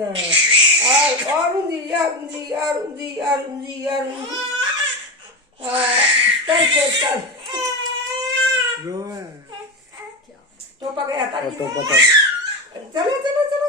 ना और ऊंधी यार ऊंधी यार ऊंधी यार ऊंधी यार ऊंधी चल चल चल रोए तो पक गया था तो पता चलो चलो चलो